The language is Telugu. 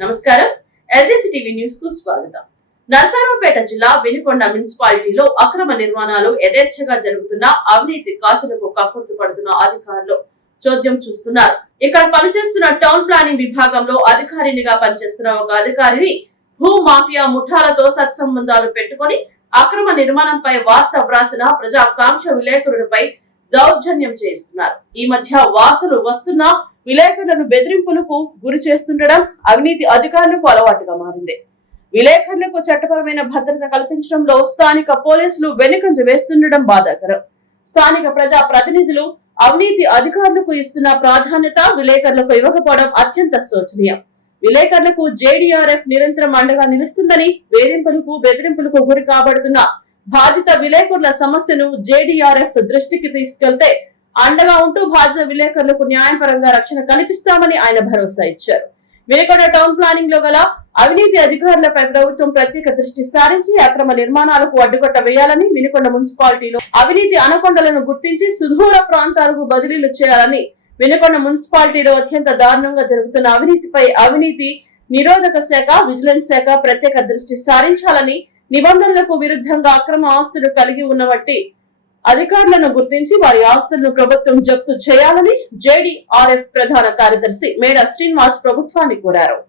నమస్కారం. ఎల్జీసీ టీవీ న్యూస్ కు స్వాగతం. నరసరావుపేట జిల్లా వినుకొండ మున్సిపాలిటీలో అక్రమ నిర్మాణాలు యథేచ్ఛగా జరుగుతున్న అవినీతి కాసులకు కక్కుర్తి పడుతున్న అధికారులు చోద్యం చూస్తున్నారు. ఇక్కడ పనిచేస్తున్న టౌన్ ప్లానింగ్ విభాగంలో అధికారినిగా పనిచేస్తున్న ఒక అధికారిని భూ మాఫియా ముఠాలతో సత్సంబంధాలు పెట్టుకుని అక్రమ నిర్మాణంపై వార్త వ్రాసిన ప్రజాకాంక్ష విలేకరులపై దౌర్జన్యం చేస్తున్నారు. ఈ మధ్య వార్తలు వస్తున్న విలేకరులను బెదిరింపులకు గురి చేస్తుండడం అవినీతి అధికారులకు అలవాటుగా మారింది. విలేకరులకు చట్టపరమైన భద్రత కల్పించడంలో స్థానిక పోలీసులు వెనుకంజ వేస్తుండడం బాధాకరం. స్థానిక ప్రజా ప్రతినిధులు అవినీతి అధికారులకు ఇస్తున్న ప్రాధాన్యత విలేకరులకు ఇవ్వకపోవడం అత్యంత శోచనీయం. విలేకరులకు జేడీఆర్ఎఫ్ నిరంతరం అండగా నిలుస్తుందని వేధింపులకు బెదిరింపులకు గురి కాబడుతున్న బాధిత విలేకరుల సమస్యను జేడీఆర్ఎఫ్ దృష్టికి తీసుకెళ్తే అండగా ఉంటూ బాధిత విలేకరులకు న్యాయపరంగా రక్షణ కల్పిస్తామని ఆయన భరోసా ఇచ్చారు. వినుకొండ టౌన్ ప్లానింగ్ లో గల అవినీతి అధికారులపై ప్రభుత్వం ప్రత్యేక దృష్టి సారించి అక్రమ నిర్మాణాలకు అడ్డుకట్ట వేయాలని, వినుకొండ మున్సిపాలిటీలో అవినీతి అనకొండలను గుర్తించి సుదూర ప్రాంతాలకు బదిలీలు చేయాలని, వినుకొండ మున్సిపాలిటీలో అత్యంత దారుణంగా జరుగుతున్న అవినీతిపై అవినీతి నిరోధక శాఖ, విజిలెన్స్ శాఖ ప్రత్యేక దృష్టి సారించాలని, నిబంధనలకు విరుద్ధంగా అక్రమ ఆస్తులు కలిగి ఉన్నవట్టి అధికారులను గుర్తించి వారి ఆస్తులను ప్రభుత్వం జప్తు చేయాలని జేడీఆర్ఎఫ్ ప్రధాన కార్యదర్శి మేడా శ్రీనివాస్ ప్రభుత్వాన్ని కోరారు.